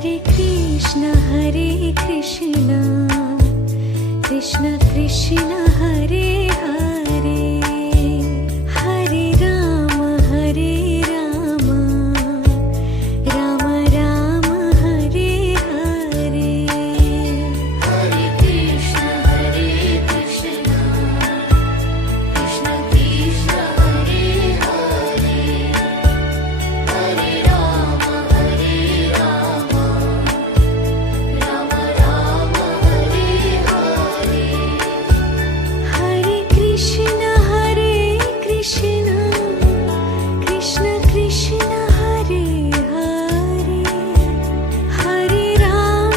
Hare Krishna Krishna Krishna Hare Hare, Hare Ram Ram Ram Hare Hare. Hare Krishna Krishna Krishna Hare Hare, Hare Ram Ram Ram Hare Hare. Hare Krishna Krishna Krishna Hare Hare, Hare Ram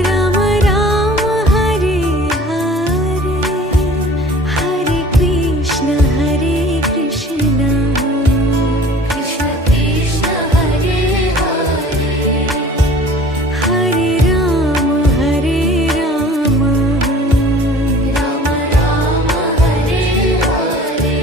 Ram Ram Hare Hare. Hare Krishna Krishna Krishna Hare Hare, Hare Ram Ram Ram Hare Hare.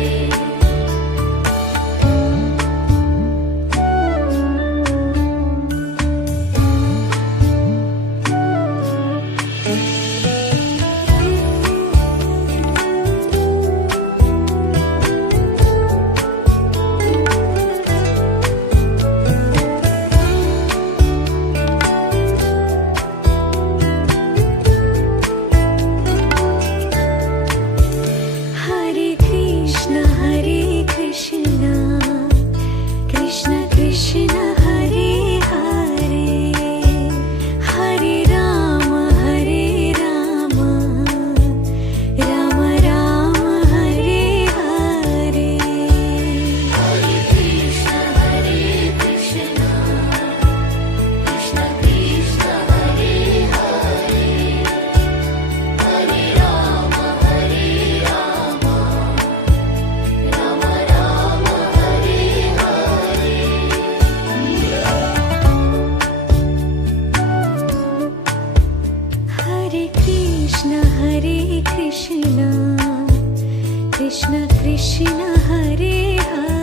Hare Krishna Krishna Krishna Hare Hare, Hare Ram Ram Ram Hare Hare. Hare Krishna Krishna Krishna Hare Hare, Hare Ram Ram Ram Hare Hare. Hare Krishna Krishna Krishna Hare Hare.